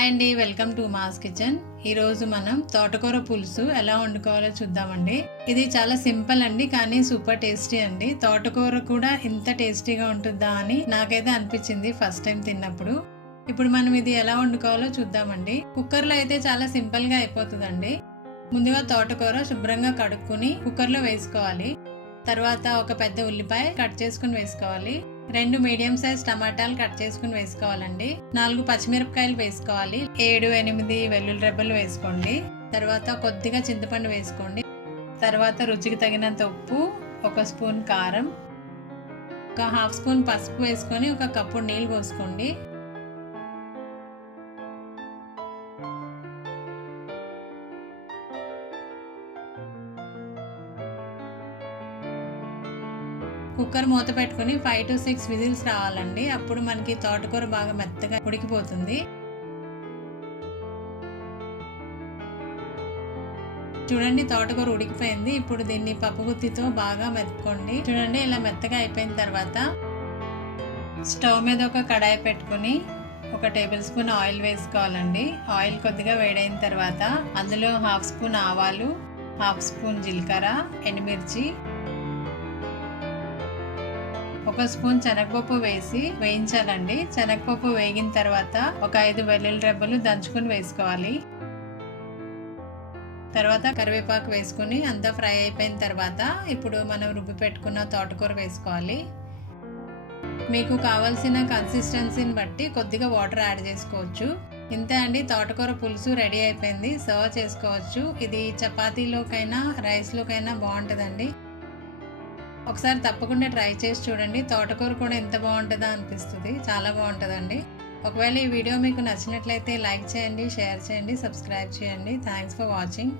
Hi అండి welcome to mass kitchen. ఈ రోజు మనం తోటకూర పులుసు ఎలా వండుకోవాలో చూద్దామండి. ఇది చాలా సింపుల్ అండి కానీ సూపర్ టేస్టీ అండి. తోటకూర కూడా ఇంత టేస్టీగా ఉంటుందా అని నాకైతే అనిపించింది ఫస్ట్ టైం తిన్నప్పుడు. ఇప్పుడు మనం ఇది ఎలా వండుకోవాలో చూద్దామండి. కుక్కర్లో అయితే చాలా సింపుల్గా అయిపోతుందండి. ముందుగా తోటకూర శుభ్రంగా కడుక్కుని కుక్కర్లో వేసుకోవాలి. తర్వాత ఒక పెద్ద ఉల్లిపాయ కట్ చేసుకుని వేసుకోవాలి. రెండు మీడియం సైజ్ టమాటాలు కట్ చేసుకుని వేసుకోవాలండి. నాలుగు పచ్చిమిరపకాయలు వేసుకోవాలి. ఏడు ఎనిమిది వెల్లుల్లి రెబ్బలు వేసుకోండి. తర్వాత కొద్దిగా చింతపండు వేసుకోండి. తర్వాత రుచికి తగినంత ఉప్పు ఒక స్పూన్ కారం ఒక హాఫ్ స్పూన్ పసుపు వేసుకొని ఒక కప్పు నీళ్ళు పోసుకోండి. కుక్కర్ మూత పెట్టుకుని ఫైవ్ టు సిక్స్ విజిల్స్ రావాలండి. అప్పుడు మనకి తోటకూర బాగా మెత్తగా ఉడికిపోతుంది. చూడండి తోటకూర ఉడికిపోయింది. ఇప్పుడు దీన్ని పప్పుగుత్తితో బాగా మెత్తుకోండి. చూడండి ఇలా మెత్తగా అయిపోయిన తర్వాత స్టవ్ మీద ఒక కడాయి పెట్టుకుని ఒక టేబుల్ స్పూన్ ఆయిల్ వేసుకోవాలండి. ఆయిల్ కొద్దిగా వేడైన తర్వాత అందులో హాఫ్ స్పూన్ ఆవాలు హాఫ్ స్పూన్ జీలకర్ర ఎండుమిర్చి ఒక స్పూన్ శనగపప్పు వేసి వేయించాలండి. శనగపప్పు వేగిన తర్వాత ఒక ఐదు వెల్లుల్లి రెబ్బలు దంచుకుని వేసుకోవాలి. తర్వాత కరివేపాకు వేసుకుని అంతా ఫ్రై అయిపోయిన తర్వాత ఇప్పుడు మనం రుబ్బి పెట్టుకున్న తోటకూర వేసుకోవాలి. మీకు కావాల్సిన కన్సిస్టెన్సీని బట్టి కొద్దిగా వాటర్ యాడ్ చేసుకోవచ్చు. ఇంతే అండి తోటకూర పులుసు రెడీ అయిపోయింది. సర్వ్ చేసుకోవచ్చు. ఇది చపాతీలోకైనా రైస్లోకైనా బాగుంటుందండి. ఒకసారి తప్పకుండా ట్రై చేసి చూడండి. తోటకూర కూడా ఎంత బాగుంటుందో అనిపిస్తుంది. చాలా బాగుంటుందండి. ఒకవేళ ఈ వీడియో మీకు నచ్చినట్లయితే లైక్ చేయండి షేర్ చేయండి సబ్స్క్రైబ్ చేయండి. Thanks for watching